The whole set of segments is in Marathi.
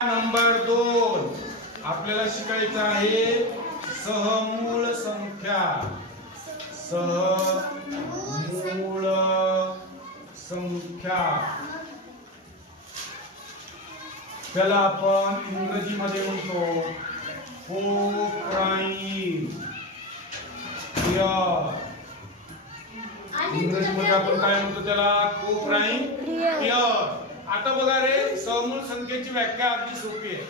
नंबर दोन. आपल्याला शिकायचं आहे सहमूळ संख्या. सहमूळ संख्या. त्याला आपण इंग्रजीमध्ये म्हणतो कोप्राईम इंग्रजीमध्ये आपण काय म्हणतो त्याला? कोप्राईम क्लिअर आता बघा रे समूळ संख्येची व्याख्या अगदी सोपी आहे.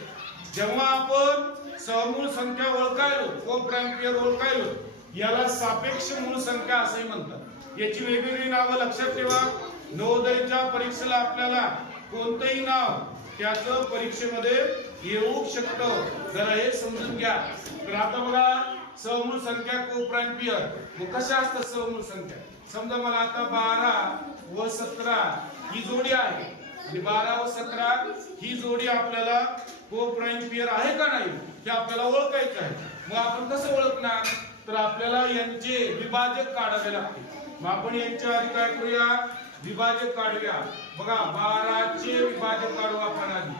जेव्हा आपण समूळ संख्या ओळखायलो कोप्राईम ओळखायलो याला सापेक्ष मूळ संख्या असेही म्हणतात. याची वेगवेगळी नावं लक्षात ठेवा. नवोदयच्या परीक्षेला आपल्याला कोणतंही नाव त्याचं परीक्षेमध्ये येऊ शकतं. जरा हे समजून घ्या. तर आता बघा समूळ संख्या कोप्राईम पियर मग कशा असतात समूळ संख्या? समजा मला आता बारा व सतरा ही जोडी आहे. आणि बारा व सतरा ही जोडी आपल्याला को प्राईम पियर आहे का नाही हे आपल्याला ओळखायचं आहे. मग आपण कसं ओळखणार? तर आपल्याला यांचे विभाजक काढावे लागते मग आपण यांच्या आधी काय करूया? विभाजक काढूया. बघा बाराचे विभाजक काढू आपण आधी.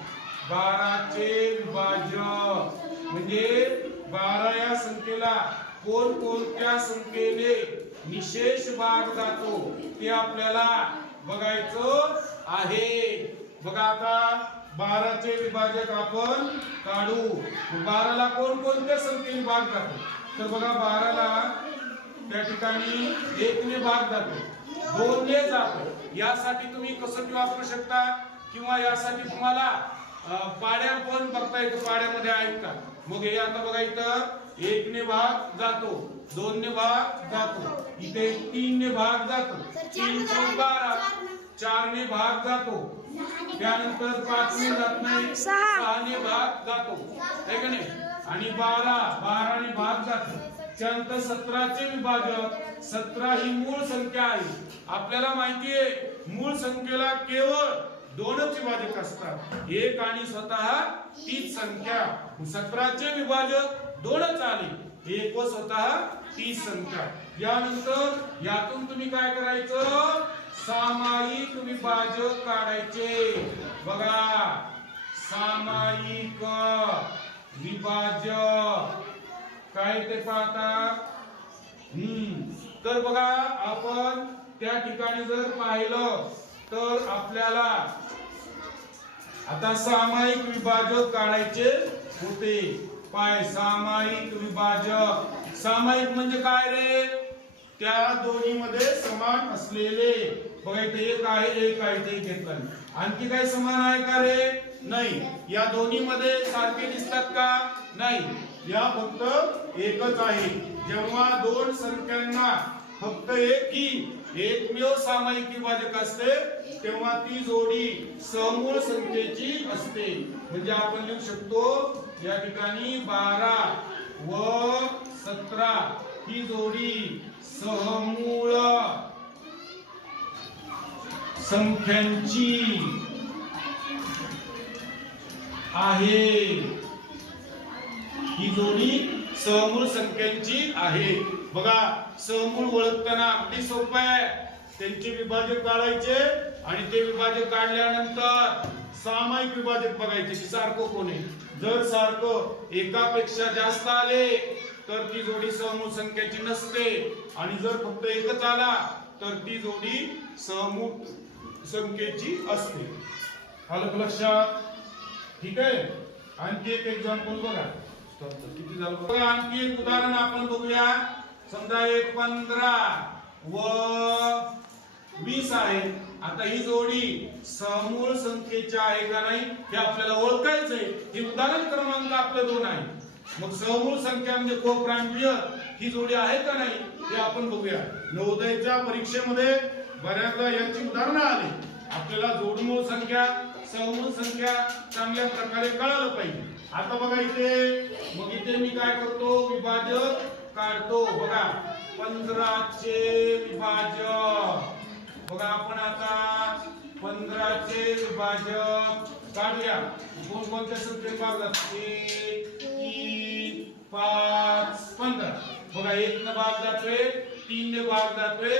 बाराचे विभाजक. म्हणजे बारा या संख्येला कोण कोणत्या संख्येने निशेष भाग जातो ते आपल्याला बघायचं आहे. बघा आता बाराचे विभाजक आपण काढू. बाराला कोण कोणत्या संख्येने भाग जातो तर बघा बाराला त्या ठिकाणी एकने भाग जातो. दोनने जातो. यासाठी तुम्ही कसोटी वापरू शकता? किंवा यासाठी तुम्हाला पाड्या पण बघता येतो. पाड्यामध्ये आहेत का? मग हे आता बघा इथं एकने भाग जातो दोनने भाग जातो इथे तीनने भाग जातो तीन चौक बारा चारने भाग जातो. त्यानंतर पाचने जात नाही सहा. सहाने भाग जातो. है का नाही? आणि बारा बाराने भाग जातो. त्यानंतर सतराचे विभाजक सतरा ही मूळ संख्या आहे. आपल्याला माहिती आहे मूळ संख्येला केवळ दोनच विभाजक असतात. एक आणि स्वतः तीच संख्या. सतराचे विभाजक दोनच आले एक व स्वतः तीच संख्या. यानंतर यातून तुम्ही काय करायचं? सामायिक विभाजक काढायचे. बघा. सामायिक विभाजक. काय ते पाहता? हम्म. तर बघा आपण त्या ठिकाणी जर पाहिलं तर आपल्याला आता सामायिक विभाजक काढायचे होते. पाय सामायिक विभाजक. सामायिक म्हणजे काय रे? त्या दोन्हीमध्ये समान असलेले. बघा इथे एक आहे एक आहे ते घेतलं. आणखी काही समान आहे का रे? नाही. या दोन्ही मध्ये सारखे दिसतात का? नाही. या फक्त एकच आहे. जेव्हा दोन संख्यांना फक्त एक ही एकमेव सामायिक विभाजक असते तेव्हा ती जोडी समूळ संख्येची असते. म्हणजे आपण लिहू शकतो या ठिकाणी बारा व सतरा ही जोडी सहमूळ संख्यांची आहे. ही जोडी सहमूळ संख्यांची आहे. बघा समूळ ओळखताना अगदी सोपं आहे. त्यांचे विभाजक काढायचे आणि ते विभाजक काढल्यानंतर सामायिक विभाजक बघायचे की सारखं कोण आहे. जर सारखं एकापेक्षा जास्त आले तर ती जोडी समूळ संख्याची नसते. आणि जर फक्त एकच आला तर ती जोडी समूळ संख्येची असते. आलं लक्षात? ठीक आहे? आणखी एक एक्झाम्पल बघा. किती झालं बघा? आणखी एक उदाहरण आपण बघूया. समजा एक पंधरा व वीस आहे. आता ही जोडी समूळ संख्येची आहे का नाही हे आपल्याला ओळखायचंय हे उदाहरण क्रमांक आपलं दोन आहे. मग समूळ संख्या म्हणजे कोप्रांतीय ही जोडी आहे का नाही हे आपण बघूया. नवोदयच्या परीक्षेमध्ये बऱ्याचदा याची उदाहरणं आली. आपल्याला जोडमूळ संख्या समूळ संख्या चांगल्या प्रकारे कळालं पाहिजे. आता बघा इथे मग इथे मी काय करतो? विभाजक काढतो. बघा पंधराचे विभाजक. बघा आपण आता पंधराचे विभाजक काढूया. कोण कोणत्या संख्येत भागतात एक तीन पाच पंधरा. बघा एक न भाग जातोय तीन ने भाग जातोय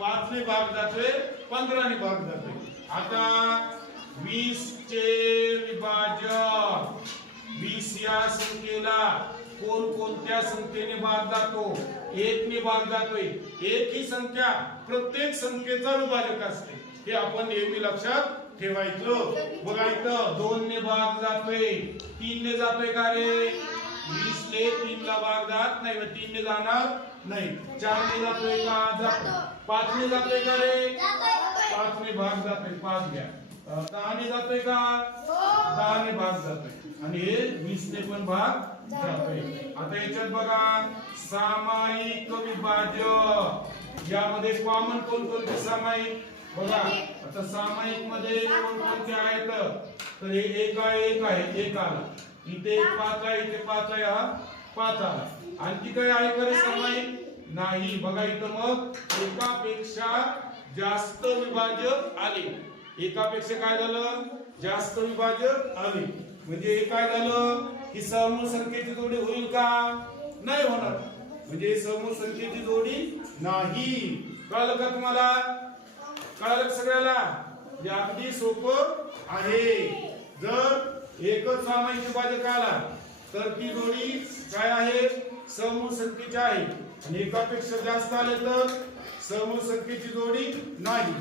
पाच ने भाग जातोय पंधरा ने भाग जातोय. आता वीस चे विभाजक या संख्येला कोण कोणत्या संख्येने भाग जातो एकने भाग जातोय. एक ही संख्या प्रत्येक संख्येचा विभाजक असते. हे आपण नेहमी लक्षात ठेवायचं. बघा इथं दोन ने भाग जातोय. तीन ने जातोय का रे? वीस ने तीन ला भाग जात नाही तीन ने जाणार नाही. चार ने जातोय का? जातो. पाच ने जातोय का रे? पाच ने भाग जातोय. पाच घ्या. दहा ने जातोय का? दहा ने भाग जातोय. आणि वीस ने पण भाग आता याच्यात बघा सामायिक विभाज्य. यामध्ये कॉमन कोणकोणते सामायिक? बघा आता सामायिकमध्ये कोणकोणते आहेत? तर हे एक आहे एक आहे एक आला. इथे एक पाच आहे इथे पाच आहे हा पाच आला. आणखी काय आहे का रे सामायिक? नाही. बघा इथं मग एकापेक्षा जास्त विभाजक आले. एकापेक्षा काय झालं? जास्त विभाजक आले. म्हणजे हे काय झालं? ही समूह संख्येची जोडी होईल का? नाही होणार. म्हणजे समूह संख्येची जोडी नाही. कळलं का तुम्हाला? कळलं सगळ्याला? हे अगदी सोपं आहे. जर एकच सामायिक विभाजक आला तर ती जोडी काय आहे? समूह संख्येची आहे. आणि एकापेक्षा जास्त आले तर समूह संख्येची जोडी नाही.